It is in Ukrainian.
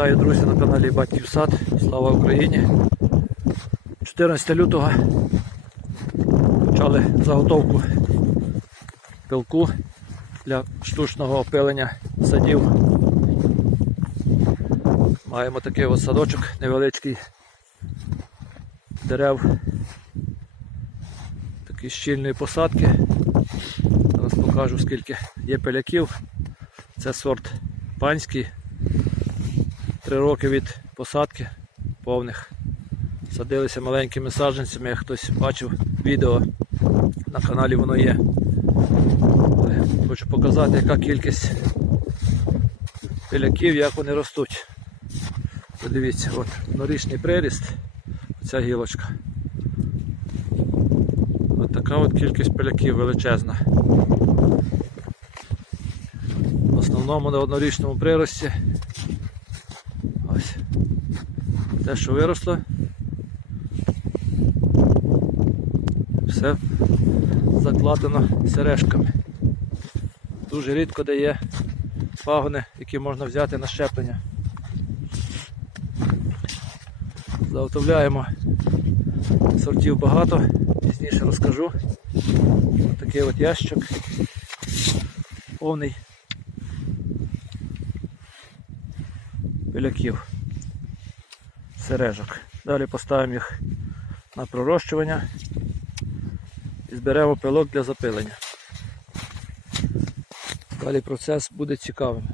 Вітаю друзі на каналі Батьків Сад. Слава Україні. 14 лютого почали заготовку пилку для штучного опилення садів. Маємо такий от садочок невеличкий дерев. Такі щільної посадки. Зараз покажу скільки є пиляків. Це сорт панський. Три роки від посадки повних. Садилися маленькими саджанцями, як хтось бачив відео на каналі воно є. Хочу показати, яка кількість пиляків, як вони ростуть. Подивіться, от норічний приріст, оця гілочка. От така от кількість пиляків величезна. В основному на однорічному прирості. Ось. Те, що виросло. Все закладено сережками. Дуже рідко дає пагони, які можна взяти на щеплення. Заготовляємо сортів багато, пізніше розкажу. Ось такий от ящик повний пиляків, сережок. Далі поставимо їх на пророщування і зберемо пилок для запилення. Далі процес буде цікавим.